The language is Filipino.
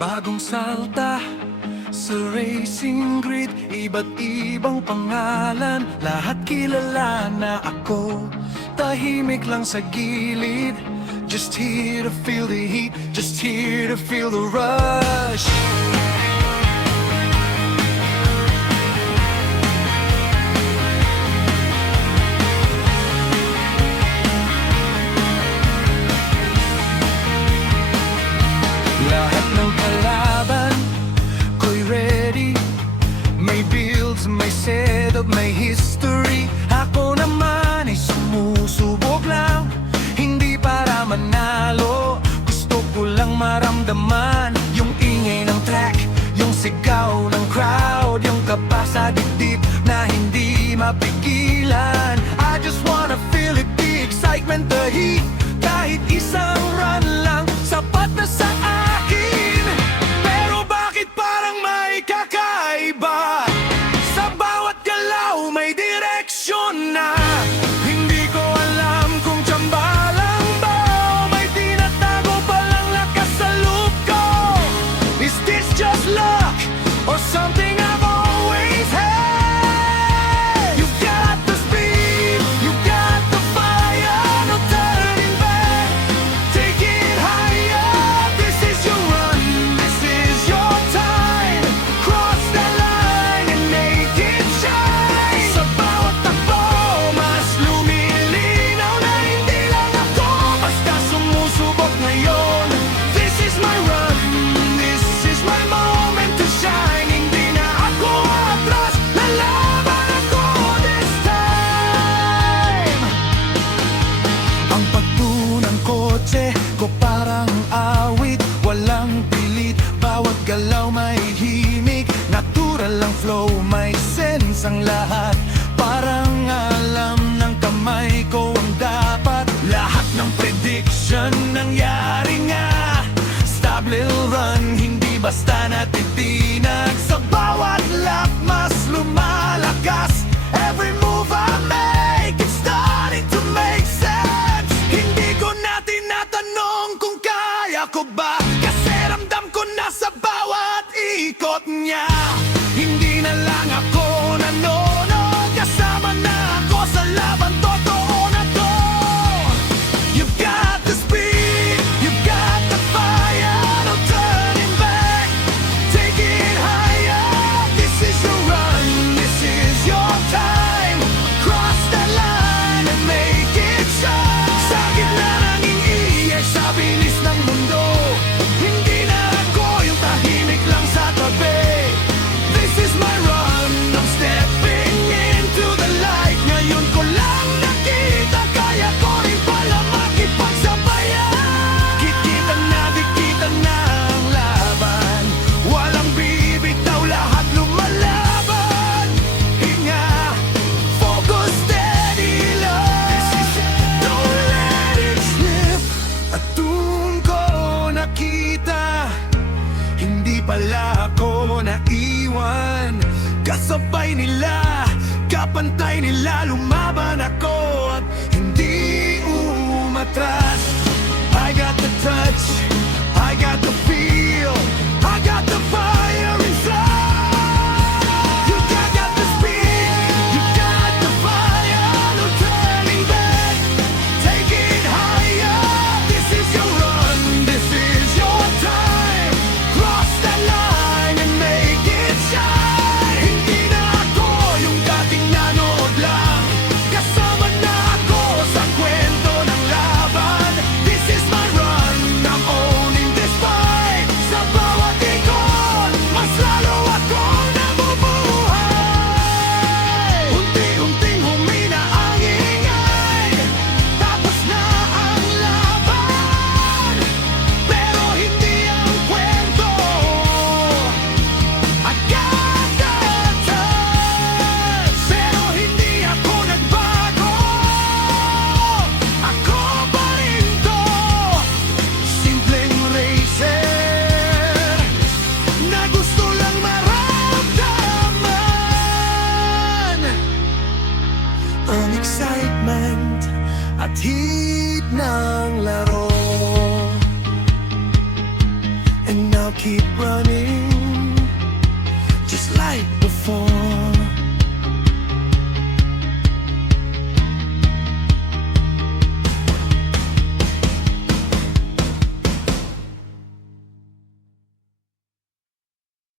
Bagong salta sa racing grid, iba't ibang pangalan, lahat kilala na ako. Tahimik lang sa gilid, just here to feel the heat, just here to feel the rush. Lahat ng kalaban ko'y ready, may builds, may setup, may history. Ako naman ay sumusubok lang, hindi para manalo. Gusto ko lang maramdaman yung ingay ng track, yung sigaw ng crowd, yung kaba sa dibdib na hindi mapigilan. I just wanna feel it, the excitement, the heat. Kahit isang run lang, sapat na sa akin. Pero bakit parang may kakaiba? Sa bawat galaw may direksyon na hindi ko alam kung tsamba lang ba o may tinatago palang lakas sa loob ko. Is this just luck or something I've always had? You've got the speed, you've got the fire, no turning back. Take it higher, this is your run, this is your time. Cross the line and make it shine. Sa bawat takbo, mas lumilinaw na hindi lang ako basta sumusubok ngayon. This is my run, this is my moment to shine. Hindi na ako atras, lalaban ako this time. Ang pagtuon ng kotse ko parang awit, walang pilit, bawat galaw may himig. Natural ang flow, may sense ang lahat. Parang alam ng kamay ko ang dapat. Lahat ng prediction nangyari nga. Stop, little run, hindi basta natitinag. Sa bawat lap mas lumalakas. Every move I make, it's starting to make sense. Hindi ko na tinatanong kung kaya ko ba, kasi ramdam ko na sa bawat ikot niya. Hindi na lang ako nanonood, kasama na ako sa laban, totoo na to. You've got the speed, you've got the fire, no turning back. Take it higher, this is your run, this is your time. Cross the line and make it shine. Sa gitna ng ingay, sa bilis ng mundo, hindi na ako yung tahimik lang sa tabi. This is my run, I'm stepping into the light. Ngayon ko lang nakita, kaya ko rin pala makipagsabayan. Dikita na ang laban, walang bibitaw, lahat lumalaban. Hinga, focus, steady lang. Don't let it slip. At doon ko nakita, hindi pala ako naiwan. Kasabay nila, kapantay nila, lumaban ako at hindi umatras. I got the touch, I got the feel, I got the fire inside. You got the speed, you got the fire, no turning back. Take it higher, this is your run, this is your time. Cross the line and make it shine. Hindi na ako yung dating nanood lang, kasama like before.